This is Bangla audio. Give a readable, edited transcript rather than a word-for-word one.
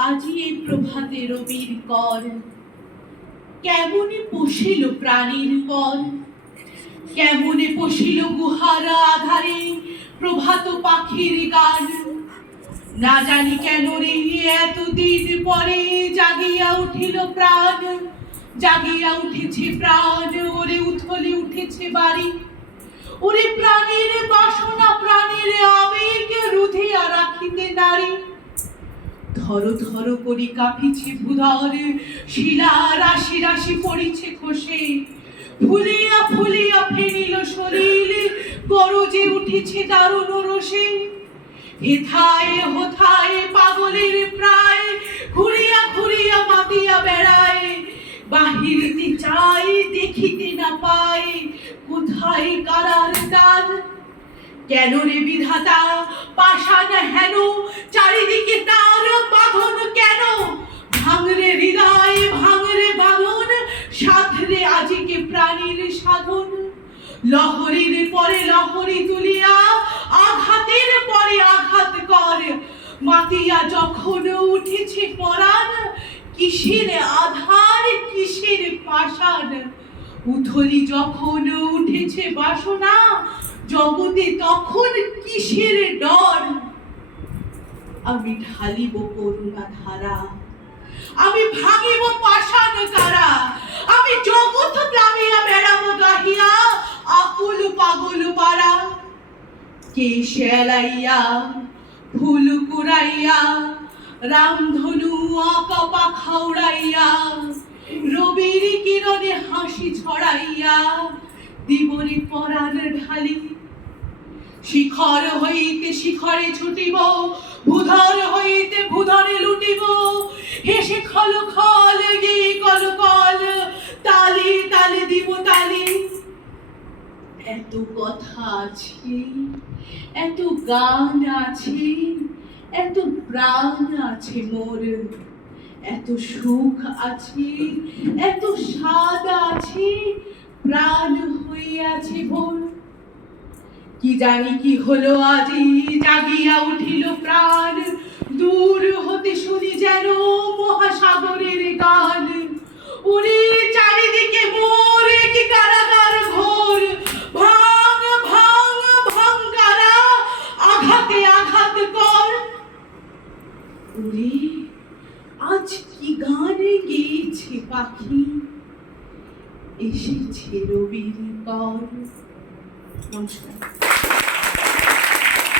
আজি এই প্রভাতে রবির কর, কেমনে পশিল প্রাণীর পর, কেমনে পশিল গুহার আধারে প্রভাত পাখির গান। না জানি কেন রে এতদিন পরে জাগিয়া উঠিল প্রাণ, জাগিয়া উঠেছে প্রাণ, ওরে উথলে উঠেছে বাড়ি। ওরে প্রাণের বাসনা প্রাণের আবেগ রুধিয়া রাখিতে নারী। ধর ধর করি কাঁপিছে ভূধর, শিলা রাশি রাশি পড়িছে খসে, ফুলিয়া ফুলিয়া ফেনিল শরীর, গরজে উঠেছে দারুণ রসে। হেথায় হোথায় পাগলের প্রায়, ঘুরিয়া ঘুরিয়া মাতিয়া বেড়ায়। বাহিরিতে চাই দেখিতে না পায়, কোথায় কারার দ্বার। কেন রে বিধাতা পাষাণ হেন, চারিদিকে তার বাঁধন কেন? ভাঙরে হৃদয় ভাঙরে বাঁধন, সাধরে আজিকে প্রাণীর সাধন। লহরীর পরে লহরী তুলিয়া, আঘাতের পরে আঘাত কর। মাতিয়া যখন উঠেছে পরাণ, কিসের আধার কিসের পাষাণ। উথলি যখন উঠেছে বাসনা, জগতে তখন কিসের ডর। আমি ঢালিব করুণা ধারা, আমি ভাঙিব পাষাণ কারা। আমি জগৎ প্লাবিয়া বেড়াবো গাহিয়া, আকুল পাগল পারা। কে শেলাইয়া ফুল কুড়াইয়া, রামধনু আঁকা পাখা উড়াইয়া, রবির কিরণে হাসি ছড়াইয়া দিবরে পরাণ ঢালি। শিখর হইতে শিখরে ছুটিব, ভূধর হইতে ভূধরে লুটিব। হেসে খল খল গিয়ে কল কল, তালে তালে দিব তালি। এত কথা আছে, এত গান আছে, এত প্রাণ আছে মোর। এত সুখ আছে, এত স্বাদ আছে, প্রাণ হইয়াছে ভোর। কি জানি কি হলো আজি, জাগিয়া উঠিল প্রাণ। দূর হতে শুনি যেন মহাসাগরের গান। ওরে চারিদিকে মোর কি কারাগার ঘোর, ভাঙ ভাঙ ভাঙ কারা, আঘাতে আঘাত কর। ওরে আজ কি গানে গেয়েছে পাখি, এসেছে রবির পর। নমস্কার।